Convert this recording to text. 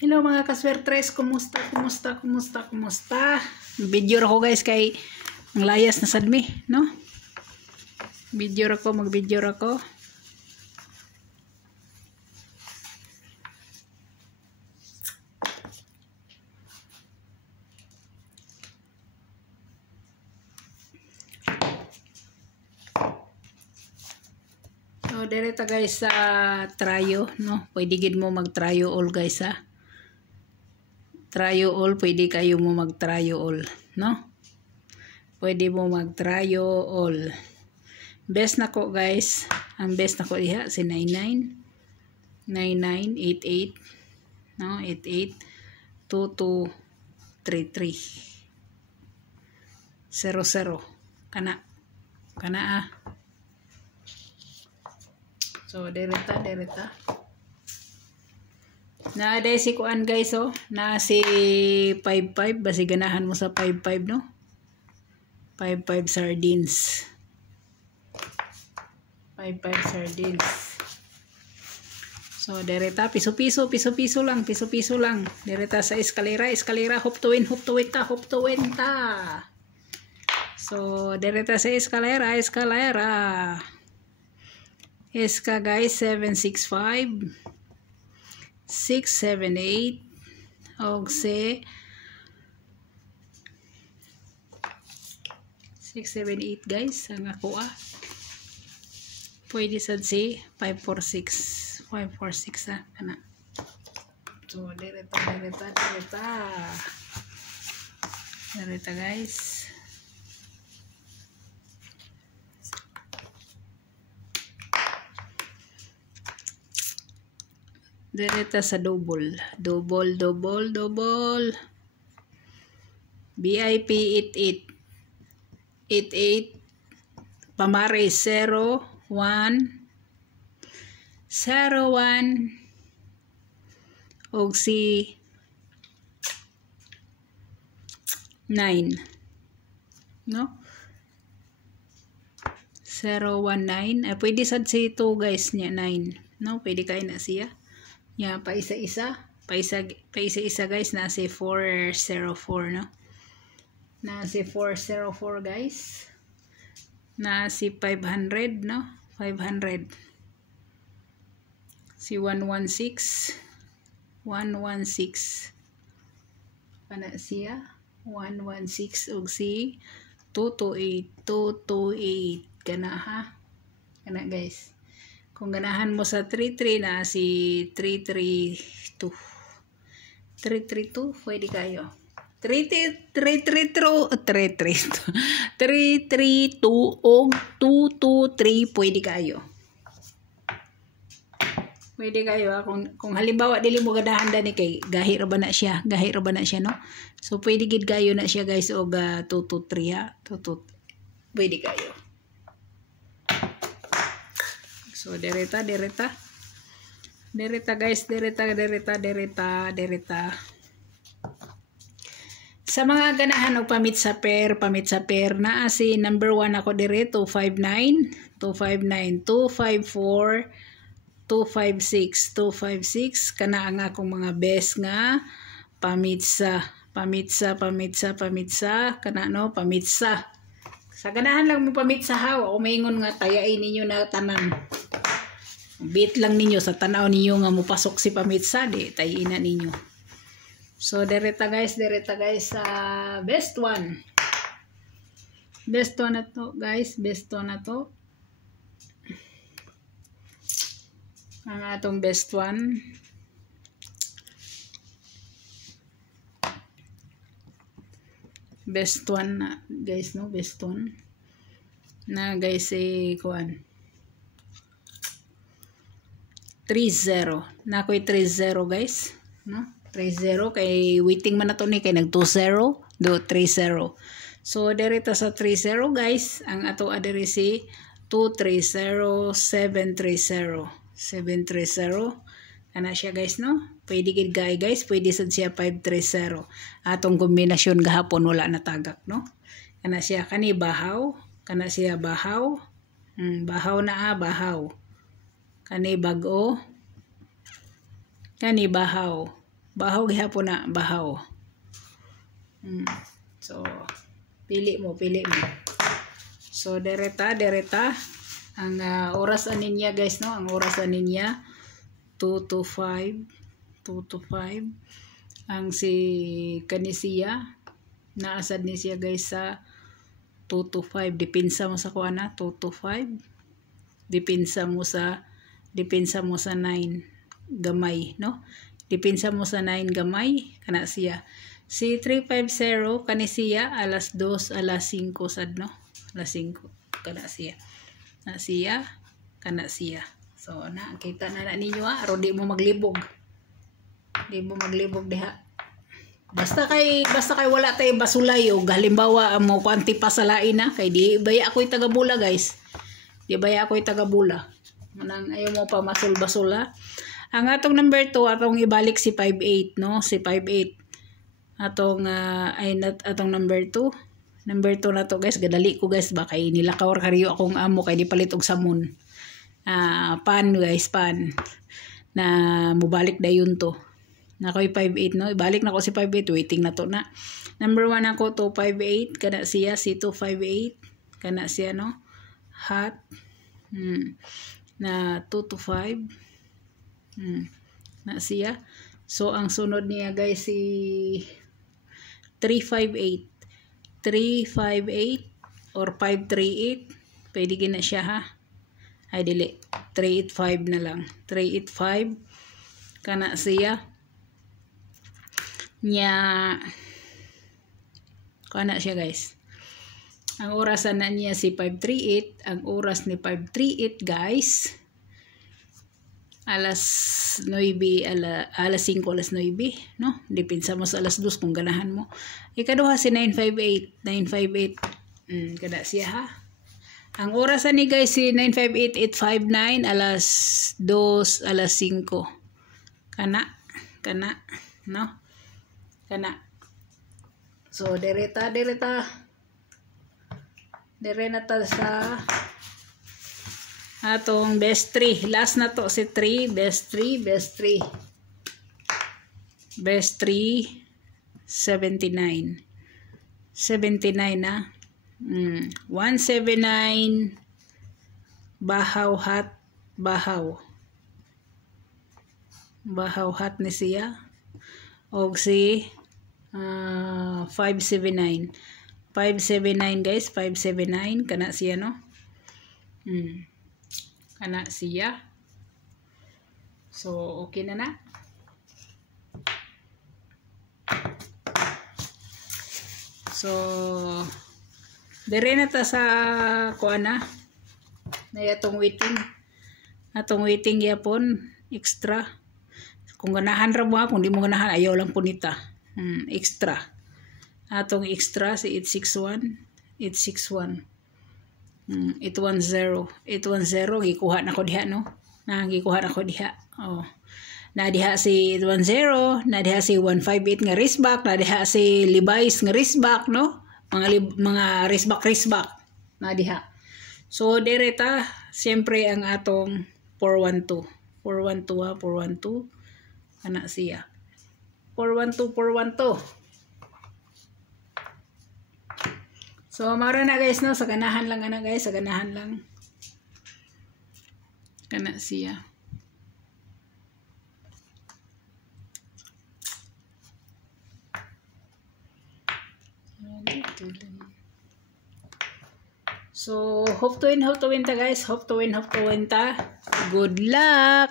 Hello mga kaswertres, kumusta? Video ako guys kay ang layas na sadmi, no? Mag-video ako. So, direta guys sa tryo, no? Pwede gid mo mag-tryo all guys ha. Tryo all, pwede kayo mo mag-tryo all, no? Pwede mo mag-tryo all. Best na ko guys, ang best na ko diha si 9988, no? 882233 00 kana So direta na day si kuan guys, oh na si 55 basi ganahan mo sa 55, no? 55 sardines. 55 sardines. So direta piso-piso lang. Direta sa eskalera hop to win ta. So direta sa eskalera. Eska guys 765 678 og si 678 guys ang ako pwede sad si 546 kana. So direta guys. Direta sa double VIP 88 Pamares 01 og si 9, no? 019 pwede sad si 2 guys niya 9, no? Pwede kay na siya. Yeah, pa isa-isa guys, na si 404, no? Na si 404 guys. Na si 500, no? 500. Si 116 kana siya 116 ug si 228 kana ha. Kana guys. Kung ganahan mo sa 33 na si 332 pwede kayo 332 og 223 pwede kayo kung halimbawa dili mo ganahan dani kay gahi ra ba na siya no? So pwede gid kayo na siya guys og 223 ha. Pwede kayo. So direta guys, direta. Sa mga ganahan og pamit sa pair naa si number 1 ako dire 259 254 256 kana ang akong mga best nga pamitsa kana no pamitsa. Sa ganahan lang mo pamitsa ha, o maingon nga tayain ninyo na tanan. Bit lang ninyo sa tanaw ninyo nga mupasok si pamitsa di tayiina ninyo. So direta guys sa best one na to guys, ang atong best one na guys, no? Best one na guys kuan 30 na ko'y 30 guys, no? 30 kay waiting man na to ni kay nag 20 do 30. So direta sa 30 guys, ang ato adiri si 230 730 kana siya guys, no? Pwede gid guys, pwede sad siya 530. Atong kombinasyon gahapon wala na tagak, no? Kana siya bahaw bahaw kani bag-o kani bahaw Bahaw gihapon na, bahaw. So pili mo. So dereta ang oras anin niya guys, no? Ang oras anin niya 2 to 5. Ang si kanisiya naasad ni siya guys sa 2 to 5. Dipinsa mo sa kuana 2 to 5. Dipinsa mo sa 9 gamay, no? Dipinsa mo sa 9 gamay kana siya. Si 350 kanisiya alas 2 alas 5 sad, no? Alas 5 kana siya. Kana siya. So kita na ninyo ha, aron di mo maglibog. Di mo maglibog diha. Basta kay wala tay basulay o halimbawa mo kwanti pa sa lain na kay di baya ako'y taga-bula guys. Di baya ako'y taga-bula. Manang ayaw mo pa masul-basul ha. Ang atong number 2 atong ibalik si 58, no? Si 58. Atong number 2. Number 2 na to guys, gadali ko guys ba kay nilakaw kariyo akong amo kay di palit og samon. Pan guys, pan. Na mubalik dayon to. Nakoy 58, no? Ibalik na ko si 58, waiting na to na. Number 1 ako 258, kana siya si 258, kana siya, no? Hot. Na 2 to 5. Na siya. So ang sunod niya guys si 358 or 538, pwede gina siya ha. Ay dili, 385 na lang. 385 kana siya nya kana siya guys. Ang orasan na niya si 538, ang oras ni 538 guys alas 9, alas 5, alas 9, no? Dipinsa mo sa alas 2 kung ganahan mo. Ikaduha si 958, kada siya ha. Ang orasan ni guys si 958, 859, alas 2, alas 5. Kana, no? Kana. So, dereta sa atong best 3. Last na to si 3, best 3. Best 3, 79. 79 na. 179 bahaw hat ni siya. Og si 579 guys, 579 kana siya, no? Kana siya. So okay na. So dire na ta sa kuana na atong waiting yapon extra. Kung ganahan ra mo, kung di mo ganahan ayaw lang po nita. Extra. Atong extra si 810 gikuha na ko diha, no? Gikuha na ko diha. Oh. Na diha si 810, na diha si 158 nga wristback, na diha si Levi's nga wristback, no? Mga wristback na diha. So direta siyempre ang atong 412 ana siya. 412. So maro na guys, no? Sa ganahan lang ana guys, sa ganahan lang. Kana siya. So hope to win ta guys, hope to win ta. Good luck.